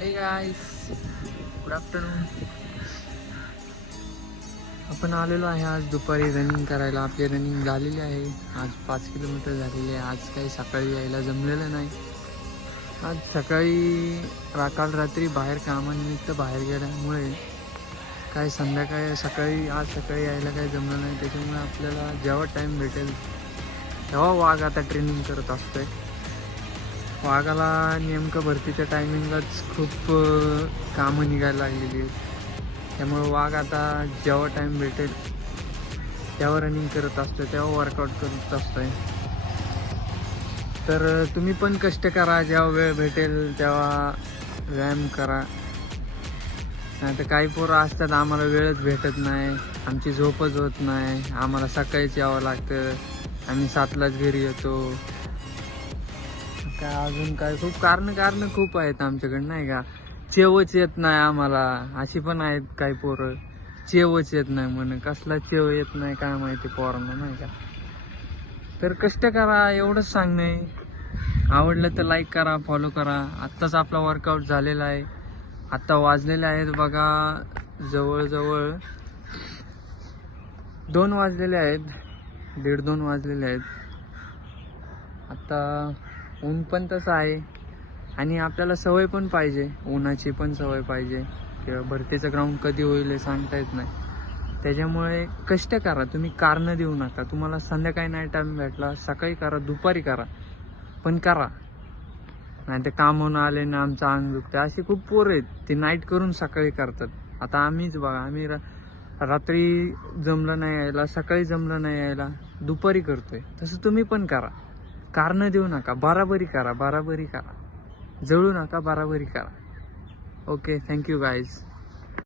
Hey guys, good afternoon. आपण आलेलो आहे आज दुपारी रनिंग करायला. आपली रनिंग झालेली आहे. आज 5 किलोमीटर झालेली आहे. आज काही सकाळी यायला जमलेलं नाही. आज सकाळी काल रात्री बाहेर कामानिमित्त बाहेर गेल्यामुळे काही सकाळी यायला काही जमलं नाही. त्याच्यामुळे आपल्याला जेव्हा टाईम भेटेल तेव्हा वाघ आता ट्रेनिंग करत असतोय. वाघाला नेमकं भरतीच्या टायमिंगलाच खूप कामं निघायला लागलेली आहेत. त्यामुळे वाघ आता जेव्हा टाईम भेटेल तेव्हा रनिंग करत असतो, तेव्हा वर्कआउट करत असतोय. तर तुम्ही पण कष्ट करा, जेव्हा वेळ भेटेल तेव्हा व्यायाम करा. नाही तर काही पोरं असतात, आम्हाला वेळच भेटत नाही, आमची झोपच होत नाही, आम्हाला सकाळीच यावं लागतं, आम्ही 7लाच घरी येतो. काय अजून काय खूप कारण खूप आहेत आमच्याकडे, नाही का. चेवच येत नाही आम्हाला, अशी पण आहेत काही पोरं. चेवच येत नाही म्हणे, कसला चेव येत नाही काय माहिती पोरांना, नाही का. तर कष्ट करा, एवढंच सांगणे. आवडलं तर लाईक करा, फॉलो करा. आत्ताच आपला वर्कआउट झालेला आहे. आत्ता वाजलेले आहेत बघा जवळजवळ 2 वाजलेले आहेत, 1:30-2 वाजलेले आहेत. आता ऊन पण तसं आहे आणि आपल्याला सवय पण पाहिजे, उन्हाची पण सवय पाहिजे. किंवा भरतीचं ग्राउंड कधी होईल हे सांगता येत नाही. त्याच्यामुळे कष्ट करा, तुम्ही कारणं देऊ नका. तुम्हाला संध्याकाळी नाही टाईम भेटला, सकाळी करा, दुपारी करा, पण करा. नाही ते कामावून आले ना आमचं अंग दुखतं, असे खूप पोरं आहेत ते नाईट करून सकाळी करतात. आता आम्हीच बघा, आम्ही रात्री जमलं नाही यायला, सकाळी जमलं नाही यायला, दुपारी करतोय. तसं तुम्ही पण करा. कारणं देऊ नका, बराबरी करा, जळू नका, बराबरी करा. Okay, thank you guys.